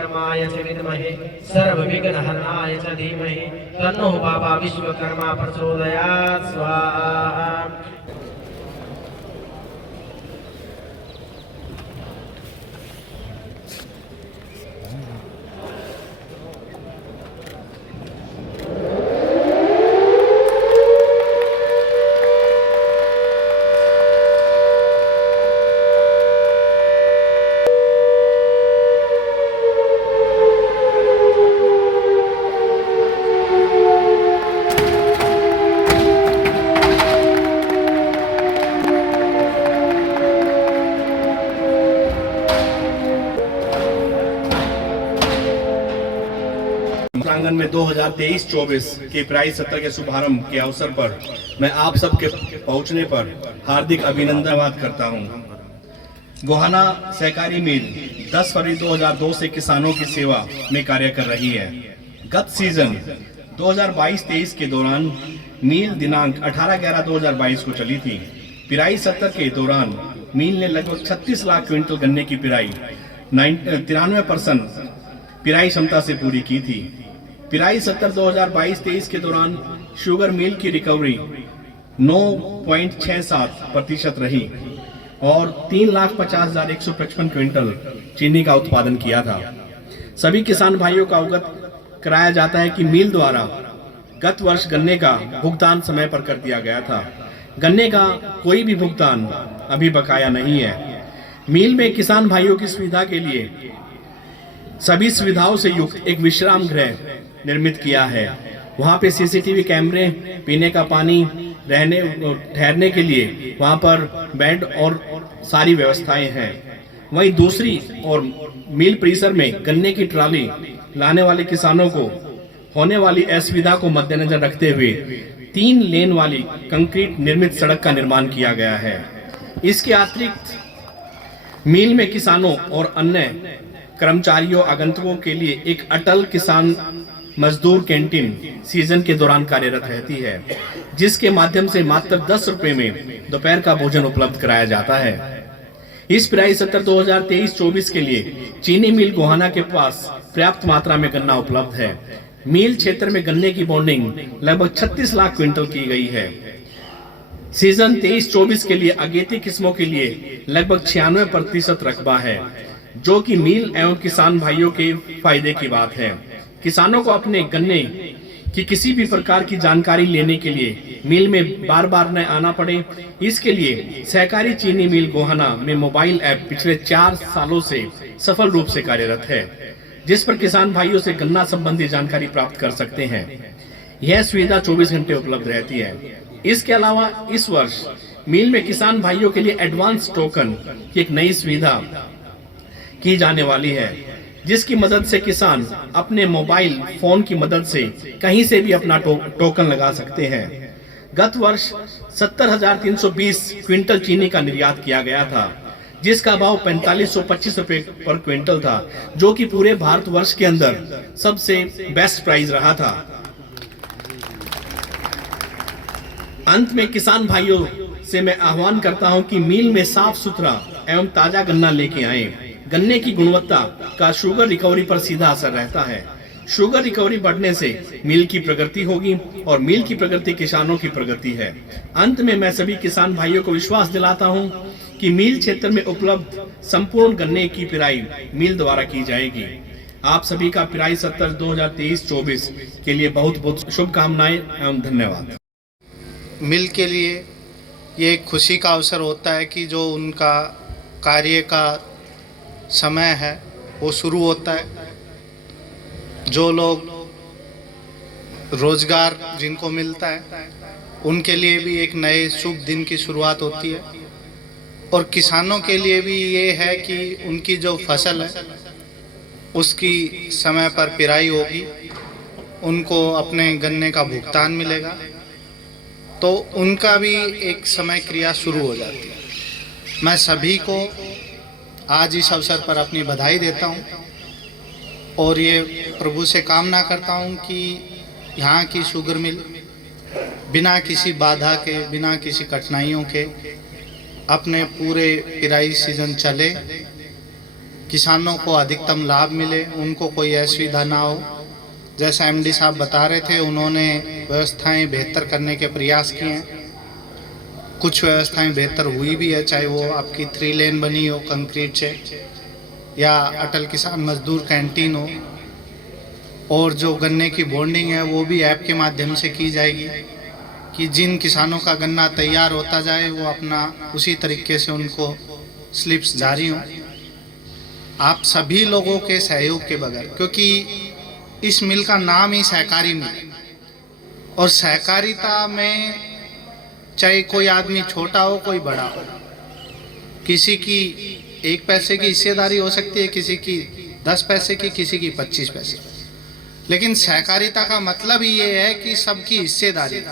विश्वकर्माय च विद्महे सर्वविघ्नहरणाय च धीमहि तन्नो बाबा विश्वकर्मा प्रचोदयात् स्वाहा। प्रांगण में 2023-24 के प्राइज सत्र के शुभारंभ के अवसर पर मैं आप सबके पहुंचने पर हार्दिक अभिनंदन करता हूं। गोहाना सहकारी मिल 10 फरवरी 2002 से किसानों की सेवा में कार्य कर रही है। गत सीजन 2022-23 के दौरान मिल दिनांक 18/11/2022 को चली थी। पिराई सत्र के दौरान मिल ने लगभग 36 लाख क्विंटल गन्ने की पिराई 93% पिराई क्षमता से पूरी की थी। पिराई सत्र 2022-23 के दौरान शुगर मिल की रिकवरी 9.67% रही और 3,50,155 क्विंटल चीनी का उत्पादन किया था। सभी किसान भाइयों का अवगत कराया जाता है कि मिल द्वारा गत वर्ष गन्ने का भुगतान समय पर कर दिया गया था। गन्ने का कोई भी भुगतान अभी बकाया नहीं है। मिल में किसान भाइयों की सुविधा के लिए सभी सुविधाओं से युक्त एक विश्राम गृह निर्मित किया है। वहाँ पे सीसीटीवी कैमरे, पीने का पानी, रहने ठहरने के लिए वहाँ पर बेड और सारी व्यवस्थाएं हैं। वहीं दूसरी और मिल परिसर में गन्ने की ट्राली लाने वाले किसानों को होने वाली असुविधा को मद्देनजर रखते हुए 3 लेन वाली कंक्रीट निर्मित सड़क का निर्माण किया गया है। इसके अतिरिक्त मिल में किसानों और अन्य कर्मचारियों आगंतुकों के लिए एक अटल किसान मजदूर कैंटीन सीजन के दौरान कार्यरत रहती है, जिसके माध्यम से मात्र 10 रुपए में दोपहर का भोजन उपलब्ध कराया जाता है। इस पिराई सत्र 2023-24 के लिए चीनी मिल गोहाना के पास पर्याप्त मात्रा में गन्ना उपलब्ध है। मिल क्षेत्र में गन्ने की बॉन्डिंग लगभग 36 लाख क्विंटल की गई है। सीजन 23-24 के लिए अगेती किस्मों के लिए लगभग 96% रकबा है, जो कि मिल एवं किसान भाइयों के फायदे की बात है। किसानों को अपने गन्ने की किसी भी प्रकार की जानकारी लेने के लिए मिल में बार बार न आना पड़े, इसके लिए सहकारी चीनी मिल गोहाना में मोबाइल ऐप पिछले 4 सालों से सफल रूप से कार्यरत है, जिस पर किसान भाइयों से गन्ना संबंधी जानकारी प्राप्त कर सकते हैं। यह सुविधा 24 घंटे उपलब्ध रहती है। इसके अलावा इस वर्ष मिल में किसान भाइयों के लिए एडवांस टोकन की एक नई सुविधा की जाने वाली है, जिसकी मदद से किसान अपने मोबाइल फोन की मदद से कहीं से भी अपना टोकन लगा सकते हैं। गत वर्ष 70,320 क्विंटल चीनी का निर्यात किया गया था, जिसका भाव 4525 रुपए पर क्विंटल था, जो कि पूरे भारतवर्ष के अंदर सबसे बेस्ट प्राइस रहा था। अंत में किसान भाइयों से मैं आह्वान करता हूं कि मिल में साफ सुथरा एवं ताजा गन्ना लेके आए। गन्ने की गुणवत्ता का शुगर रिकवरी पर सीधा असर रहता है। शुगर रिकवरी बढ़ने से मिल की प्रगति होगी और मिल की प्रगति किसानों की प्रगति है। अंत में मैं सभी किसान भाइयों को विश्वास दिलाता हूं कि मिल क्षेत्र में उपलब्ध संपूर्ण गन्ने की पिराई मिल द्वारा की जाएगी। आप सभी का पिराई सत्र 2023-24 के लिए बहुत बहुत शुभकामनाएं एवं धन्यवाद। मिल के लिए ये एक खुशी का अवसर होता है कि जो उनका कार्य का समय है वो शुरू होता है। जो लोग रोजगार जिनको मिलता है उनके लिए भी एक नए शुभ दिन की शुरुआत होती है, और किसानों के लिए भी ये है कि उनकी जो फसल है उसकी समय पर पिराई होगी, उनको अपने गन्ने का भुगतान मिलेगा, तो उनका भी एक समय क्रिया शुरू हो जाती है। मैं सभी को आज इस अवसर पर अपनी बधाई देता हूँ और ये प्रभु से कामना करता हूँ कि यहाँ की शुगर मिल बिना किसी बाधा के, बिना किसी कठिनाइयों के अपने पूरे पिराई सीजन चले किसानों को अधिकतम लाभ मिले, उनको कोई असुविधा ना हो। जैसा एमडी साहब बता रहे थे, उन्होंने व्यवस्थाएं बेहतर करने के प्रयास किए हैं। कुछ व्यवस्थाएं बेहतर हुई भी है, चाहे वो आपकी 3 लेन बनी हो कंक्रीट से, या अटल किसान मजदूर कैंटीन हो, और जो गन्ने की बॉन्डिंग है वो भी ऐप के माध्यम से की जाएगी कि जिन किसानों का गन्ना तैयार होता जाए वो अपना उसी तरीके से उनको स्लिप्स जारी हों। आप सभी लोगों के सहयोग के बगैर, क्योंकि इस मिल का नाम ही सहकारी मिल, और सहकारिता में चाहे कोई आदमी छोटा हो कोई बड़ा हो, किसी की 1 पैसे की हिस्सेदारी हो सकती है, किसी की 10 पैसे की, किसी की 25 पैसे, लेकिन सहकारिता का मतलब ही ये है कि सबकी हिस्सेदारी।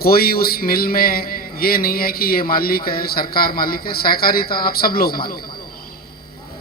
कोई उस मिल में ये नहीं है कि ये मालिक है, सरकार मालिक है। सहकारिता आप सब लोग मालिक,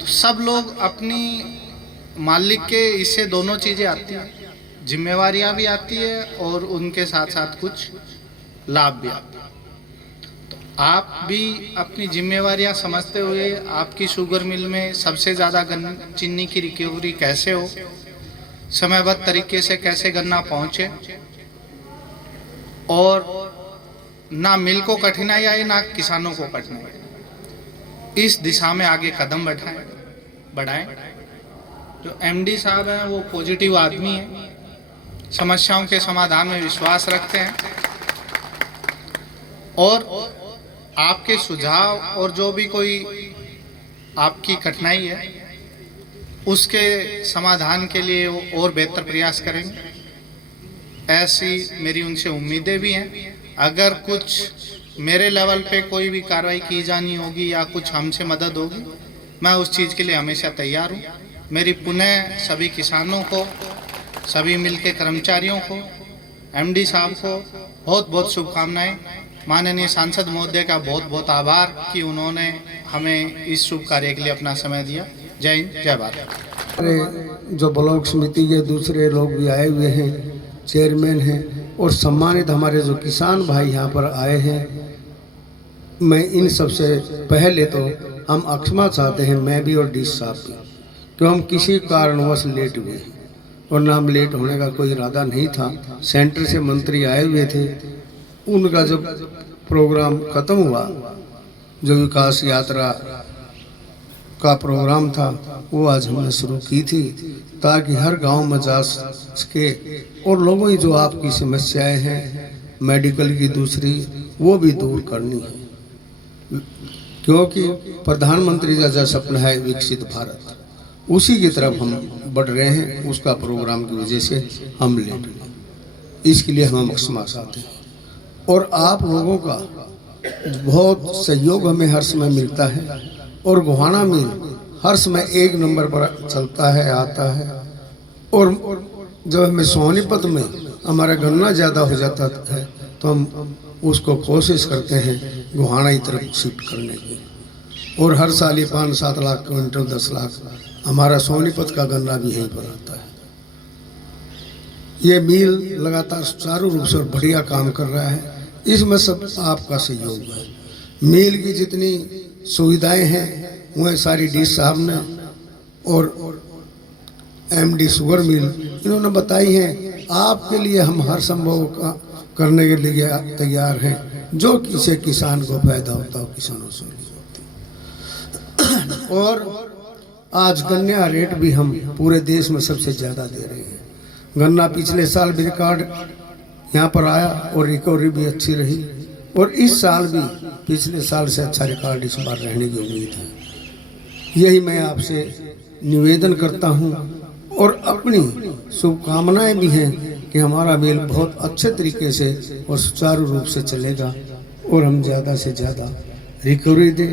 तो सब लोग अपनी मालिक के इससे दोनों चीज़ें आती हैं, जिम्मेवारियां भी आती है और उनके साथ साथ कुछ लाभ भी आते हैं। तो आप भी अपनी जिम्मेवारियां समझते हुए आपकी शुगर मिल में सबसे ज़्यादा चीनी की रिकवरी कैसे हो, समयबद्ध तरीके से कैसे गन्ना पहुँचे, और ना मिल को कठिनाई आए ना किसानों को कठिनाई आए, इस दिशा में आगे कदम बढ़ाएं। जो एमडी साहब हैं वो पॉजिटिव आदमी हैं, समस्याओं के समाधान में विश्वास रखते हैं, और आपके सुझाव और जो भी कोई आपकी कठिनाई है उसके समाधान के लिए वो और बेहतर प्रयास करेंगे। ऐसी मेरी उनसे उम्मीदें भी हैं। अगर कुछ मेरे लेवल पे कोई भी कार्रवाई की जानी होगी या कुछ हमसे मदद होगी, मैं उस चीज़ के लिए हमेशा तैयार हूँ। मेरी पुनः सभी किसानों को, सभी मिल के कर्मचारियों को, एमडी साहब को बहुत बहुत शुभकामनाएं। माननीय सांसद महोदय का बहुत बहुत आभार कि उन्होंने हमें इस शुभ कार्य के लिए अपना समय दिया। जय हिंद, जय भारत। जो ब्लॉक समिति के दूसरे लोग भी आए हुए हैं, चेयरमैन हैं, और सम्मानित हमारे जो किसान भाई यहाँ पर आए हैं, मैं इन सबसे पहले तो हम अक्षमा चाहते हैं, मैं भी और डी साहब भी, कि हम किसी कारणवश लेट हुए, और ना हम लेट होने का कोई इरादा नहीं था। सेंटर से मंत्री आए हुए थे, उनका जब प्रोग्राम खत्म हुआ, जो विकास यात्रा का प्रोग्राम था वो आज हमने शुरू की थी, ताकि हर गांव में जा सके और लोगों की जो आपकी समस्याएं हैं, मेडिकल की दूसरी, वो भी दूर करनी है। क्योंकि प्रधानमंत्री का जो सपना है विकसित भारत, उसी की तरफ हम बढ़ रहे हैं। उसका प्रोग्राम की वजह से हम लेट गए, इसके लिए हम क्षमा चाहते हैं। और आप लोगों का बहुत सहयोग हमें हर समय मिलता है, और गोहाना मिल हर समय 1 नंबर पर चलता है, आता है। और जब हमें सोनीपत में हमारा गन्ना ज़्यादा हो जाता है तो हम उसको कोशिश करते हैं गोहाना की तरफ शिफ्ट करने की, और हर साल ये 5-7 लाख क्विंटल, 10 लाख हमारा सोनीपत का गन्ना भी यहीं पर आता है। ये मिल लगातार सुचारू रूप से और बढ़िया काम कर रहा है, इसमें सब आपका सहयोग है। मिल की जितनी सुविधाएं हैं वह सारी डी साहब ने और एमडी शुगर मिल इन्होंने बताई हैं। आपके लिए हम हर संभव करने के लिए तैयार हैं, जो किसी किसान को फायदा होता हो किसानों से होती। और आज गन्ना रेट भी हम पूरे देश में सबसे ज़्यादा दे रहे हैं। गन्ना पिछले साल भी रिकॉर्ड यहाँ पर आया और रिकवरी भी अच्छी रही, और इस साल भी पिछले साल से अच्छा रिकॉर्ड इस बार रहने की उम्मीद है। यही मैं आपसे निवेदन करता हूँ, और अपनी शुभकामनाएं भी हैं कि हमारा मेल बहुत अच्छे तरीके से और सुचारू रूप से चलेगा, और हम ज़्यादा से ज़्यादा रिकवरी दें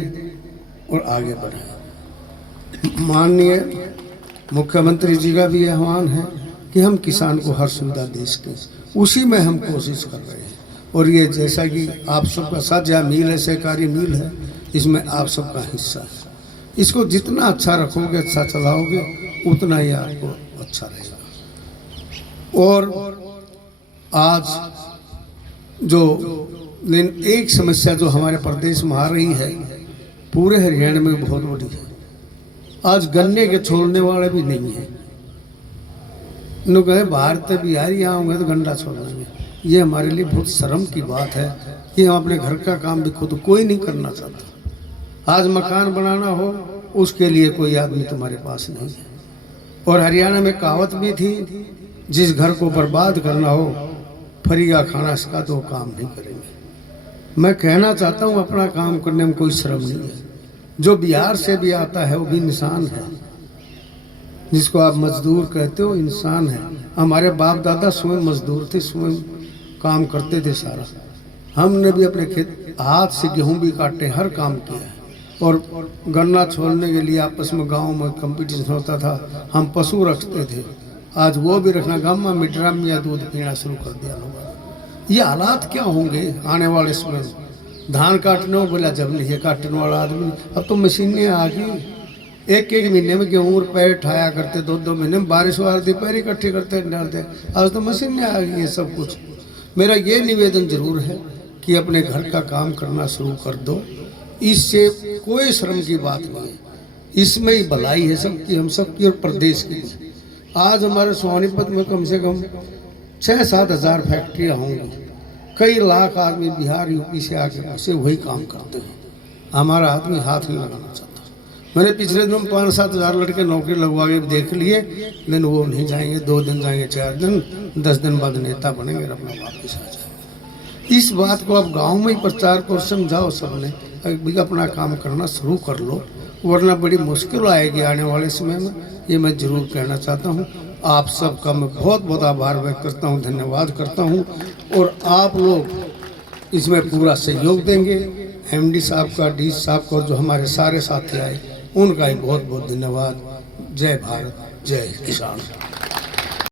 और आगे बढ़ें। माननीय मुख्यमंत्री जी का भी आह्वान है कि हम किसान को हर सुविधा दे सकें, उसी में हम कोशिश कर रहे हैं। और ये जैसा कि आप सबका साथ जहाँ मिल है, सहकारी मिल है, इसमें आप सबका हिस्सा है। इसको जितना अच्छा रखोगे, अच्छा चलाओगे, उतना ही आपको अच्छा रहेगा। और आज जो एक समस्या जो हमारे प्रदेश में आ रही है, पूरे हरियाणा में बहुत बड़ी है, आज गन्ने के छोड़ने वाले भी नहीं है। नु कहे बाहर से बिहारी आऊँगे तो गंडा छोड़ देंगे। ये हमारे लिए बहुत शर्म की बात है कि हम अपने घर का काम भी खुद कोई नहीं करना चाहता। आज मकान बनाना हो उसके लिए कोई आदमी तुम्हारे पास नहीं है। और हरियाणा में कहावत भी थी, जिस घर को बर्बाद करना हो फरीगा खाना इसका तो काम नहीं करेंगे। मैं कहना चाहता हूँ अपना काम करने में कोई शर्म नहीं है। जो बिहार से भी आता है वो भी इंसान है, जिसको आप मजदूर कहते हो इंसान है। हमारे बाप दादा स्वयं मजदूर थे, स्वयं काम करते थे सारा। हमने भी अपने खेत हाथ से गेहूं भी काटे, हर काम किया है। और गन्ना छोड़ने के लिए आपस में गांव में कंपटीशन होता था, हम पशु रखते थे। आज वो भी रखना, गाँव में मिड्राम या दूध पीना शुरू कर दिया लोगों ने। ये हालात क्या होंगे आने वाले समय में? धान काटने को बोला जब नहीं है काटने वाला आदमी, अब तो मशीनें आ गई। एक महीने में गेहूँ पैर उठाया करते, 2 महीने में बारिश वार दी पैर इकट्ठे करते डालते। आज तो मशीनें आ गई है सब कुछ। मेरा ये निवेदन जरूर है कि अपने घर का काम करना शुरू कर दो। इससे कोई शर्म की बात नहीं है, इसमें ही भलाई है सबकी, हम सबकी और प्रदेश की। आज हमारे सोनीपत में कम से कम 6-7 हज़ार फैक्ट्रियाँ होंगी। कई लाख आदमी बिहार यूपी से आके उसे वही काम करते हैं। हमारा आदमी हाथ नहीं लगाना चाहता। मैंने पिछले दिन 5-7 हज़ार लड़के नौकरी लगवा के देख लिए, लेकिन वो नहीं जाएंगे। 2 दिन जाएंगे, 4 दिन, 10 दिन बाद नेता बनेंगे, अपना वापस आ जाएंगे। इस बात को आप गांव में ही प्रचार कर समझाओ सबने, भी अपना काम करना शुरू कर लो, वरना बड़ी मुश्किल आएगी आने वाले समय में। ये मैं जरूर कहना चाहता हूँ। आप सबका मैं बहुत बहुत आभार व्यक्त करता हूँ, धन्यवाद करता हूँ। और आप लोग इसमें पूरा सहयोग देंगे। MD साहब का, डी साहब का, जो हमारे सारे साथी आए उनका ही बहुत बहुत धन्यवाद। जय भारत, जय किसान।